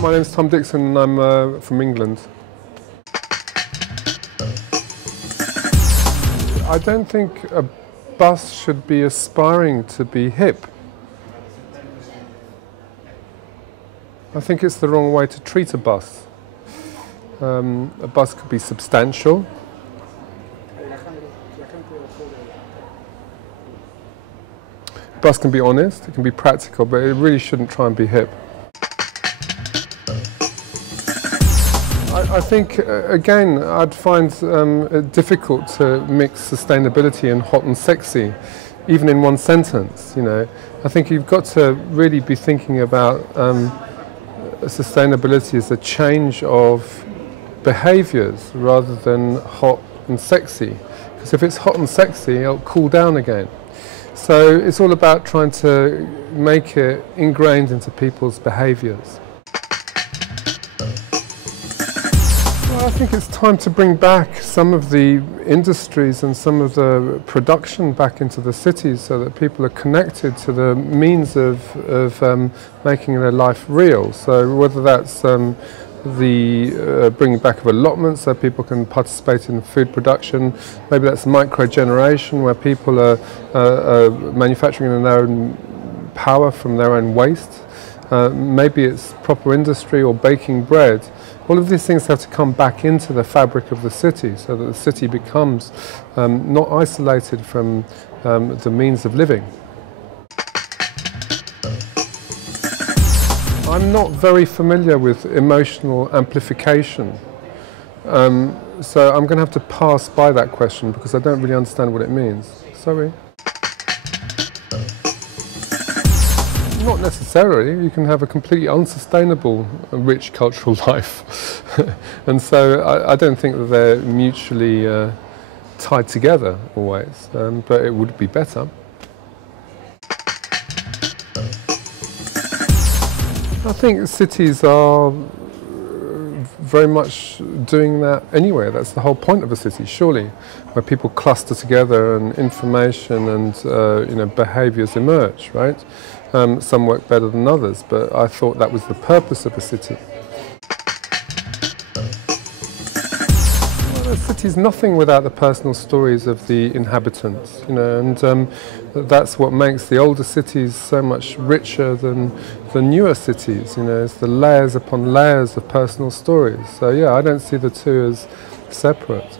My name's Tom Dixon and I'm from England. I don't think a bus should be aspiring to be hip. I think it's the wrong way to treat a bus. A bus could be substantial. A bus can be honest, it can be practical, but it really shouldn't try and be hip. I think, again, I'd find it difficult to mix sustainability and hot and sexy, even in one sentence, you know. I think you've got to really be thinking about sustainability as a change of behaviours rather than hot and sexy. Because if it's hot and sexy, it'll cool down again. So it's all about trying to make it ingrained into people's behaviours. I think it's time to bring back some of the industries and some of the production back into the cities so that people are connected to the means of making their life real. So whether that's the bringing back of allotments so people can participate in food production, maybe that's micro-generation where people are manufacturing in their own power from their own waste. Maybe it's proper industry or baking bread. All of these things have to come back into the fabric of the city so that the city becomes not isolated from the means of living. I'm not very familiar with emotional amplification, so I'm going to have to pass by that question because I don't really understand what it means. Sorry. Not necessarily. You can have a completely unsustainable, rich cultural life. And so I don't think that they're mutually tied together always, but it would be better. I think cities are very much doing that anyway. That's the whole point of a city, surely, where people cluster together and information and behaviours emerge, right? Some work better than others, but I thought that was the purpose of a city. Well, a city is nothing without the personal stories of the inhabitants, you know, and that's what makes the older cities so much richer than the newer cities, you know, it's the layers upon layers of personal stories. So yeah, I don't see the two as separate.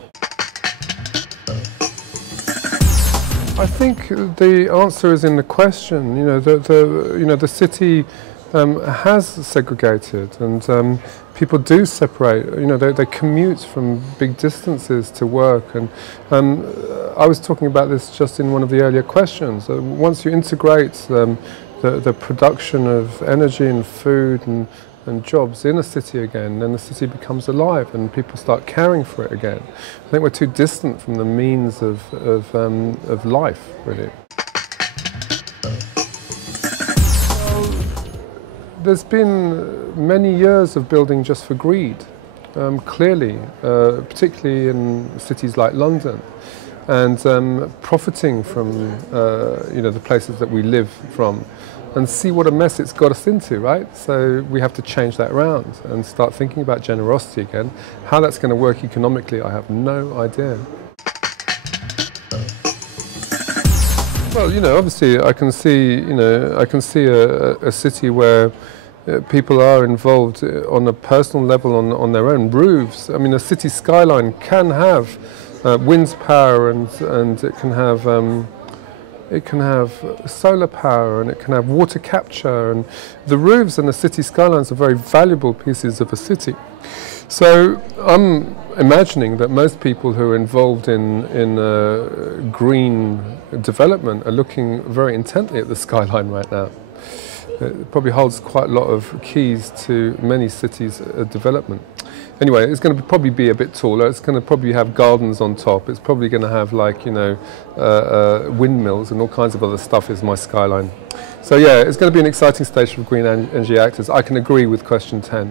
I think the answer is in the question. You know, the city has segregated, and people do separate. You know, they commute from big distances to work, and I was talking about this just in one of the earlier questions. Once you integrate the production of energy and food and jobs in a city again, then the city becomes alive and people start caring for it again. I think we're too distant from the means of life, really. Well, there's been many years of building just for greed, clearly, particularly in cities like London, and profiting from the places that we live from. And see what a mess it's got us into, right? So we have to change that around and start thinking about generosity again. How that's going to work economically, I have no idea. Well, you know, obviously I can see a city where people are involved on a personal level on their own roofs. I mean, a city skyline can have wind power and it can have solar power and it can have water capture, and the roofs and the city skylines are very valuable pieces of a city. So I'm imagining that most people who are involved in green development are looking very intently at the skyline right now. It probably holds quite a lot of keys to many cities' development. Anyway, it's going to probably be a bit taller. It's going to probably have gardens on top. It's probably going to have, like, windmills and all kinds of other stuff is my skyline. So yeah, it's going to be an exciting stage for green energy actors. I can agree with question 10.